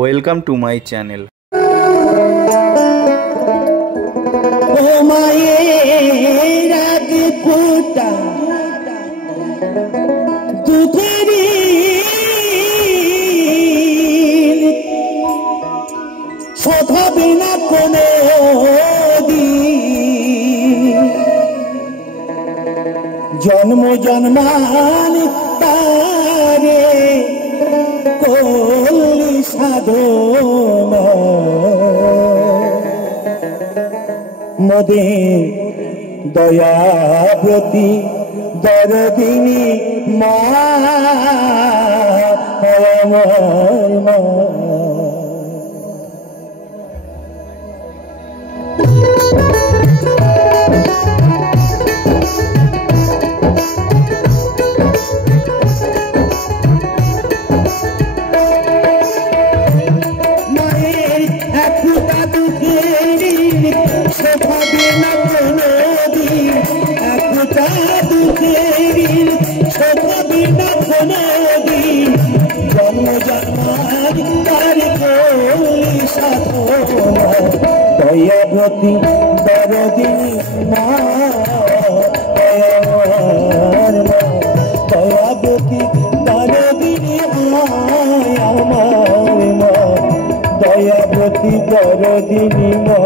Welcome to my channel. ও মায়ের আগ ফোঁটা দুধেরই শোধাবে না কোনো জন্ম জন্মান তারে কলি সাধনা মদে দয়াব্রতী দরদিনী মা মা জন্ম জন্মার দয়াব্রতী দরদিনী মা দয়াব্রতী দরদিনী আমার মা দয়াব্রতী দরদিনী মা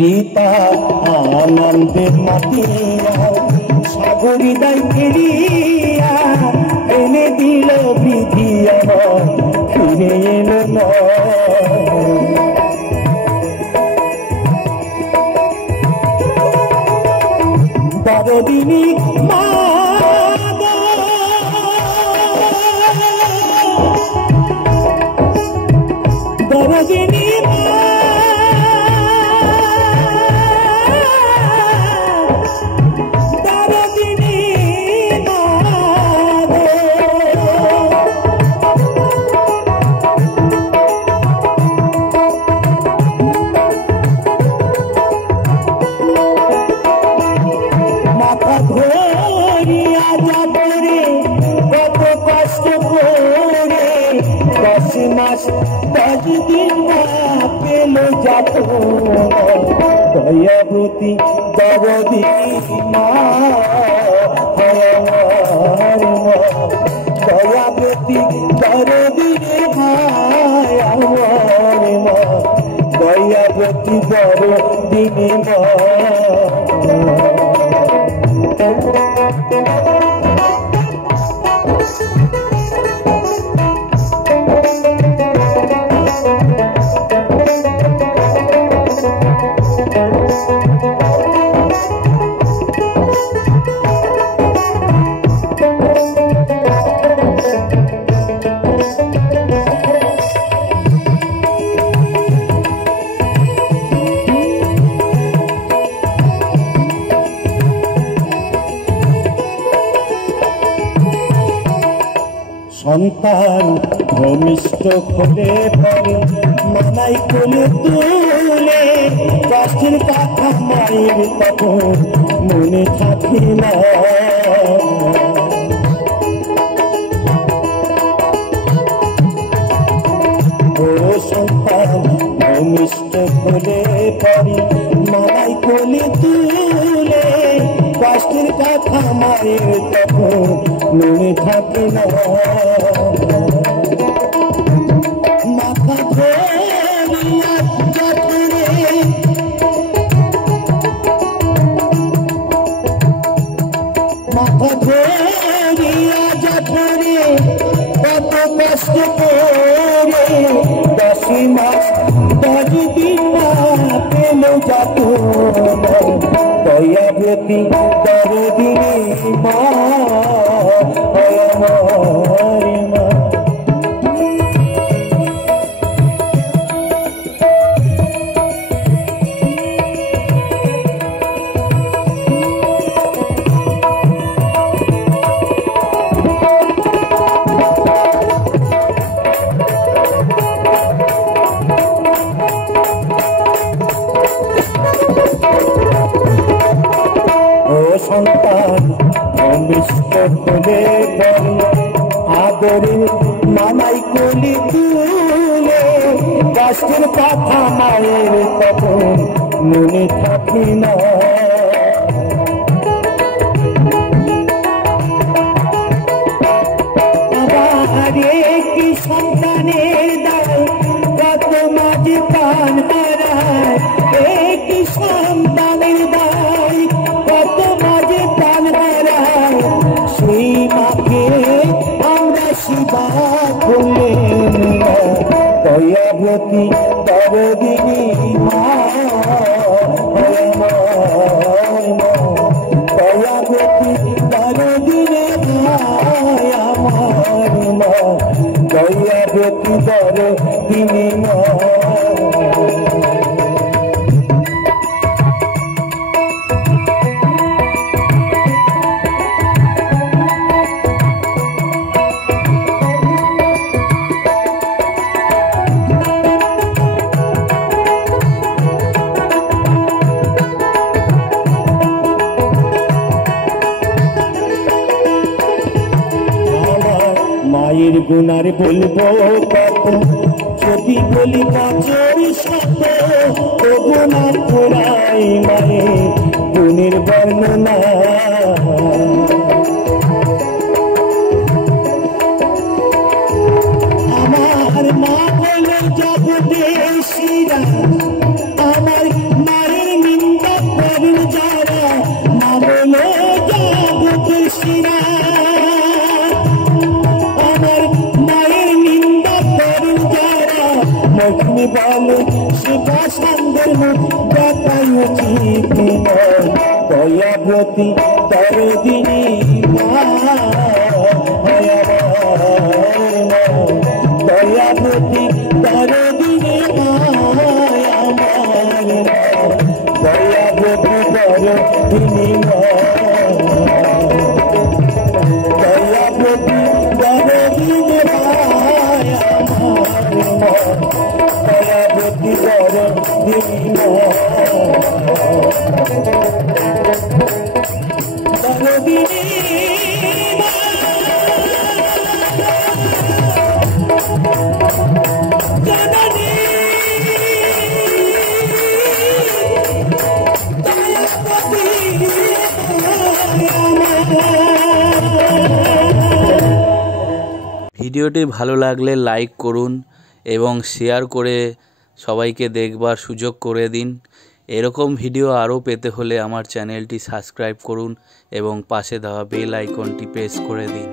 গীতা আনন্দের মাতিয়া সাগরী দায় ফিরিয়া এনে দিল বিধি আমার ফিরে এলো না দরদিনী মা দরদিনী দয়াব্রতী দরদিনী মা দয়াব্রতী দরদিনী মা দয়াব্রতী দরদিনী মা সন্তান ভূমিষ্ঠ হলে পরে মানাই কোলে তুলে কষ্টের কথা মায়ের তখন মনে থাকে না ও সন্তান ভূমিষ্ঠ হলে পরে মানাই কোলে তুলে কষ্টের কথা মায়ের তখন মনে থাকে না মাথা ধরিয়া যতনে মাথা ধরিয়া যতনে কত কষ্ট করে 10 মাস 10 দিন পেল যত দয়াব্রতী দরদিনী মা আমার মা কষ্টের কথা মায়ের তখন মনে থাকে না। সন্তানের দায় কত মাঝে প্রাণ হারায়, একটি সন্তানের দায় কত মাঝে প্রাণ হারায়, সেই মাকে আমরা সেবা করলে দয়াবতী দরদিনী মা, দয়াবতী দরদিনী আমার মা, দয়াবতী দরদিনী মা। মায়ের গুণার বলবো কত, যদি বলি বছর শত, ও গুণার পুরাই মায়ের গুণের বর্ণনা। আমার মা বলে জগদেশীরা, আমার মায়ের নিন্দা করেন যারা, মা বলে জগদেশীরা, লক্ষ্মী বলে শিবা সন্দের মুখ দেখাই উচিত নয়, দয়াবতী দরদিনী মা, দয়াবতী দরদিনী মা আমার, দয়াবতী দরদিনী মা, দয়াবতী দরদিনী মা আমার, দয়াবতী দরদিনী মা, দরদিনী মা, জননী দয়াবতী ভিডিওটি ভালো লাগলে লাইক করুন এবং শেয়ার করে সবাইকে দেখবার সুযোগ করে দিন। এরকম ভিডিও আরও পেতে হলে আমার চ্যানেলটি সাবস্ক্রাইব করুন এবং পাশে দেওয়া বেল আইকনটি প্রেস করে দিন।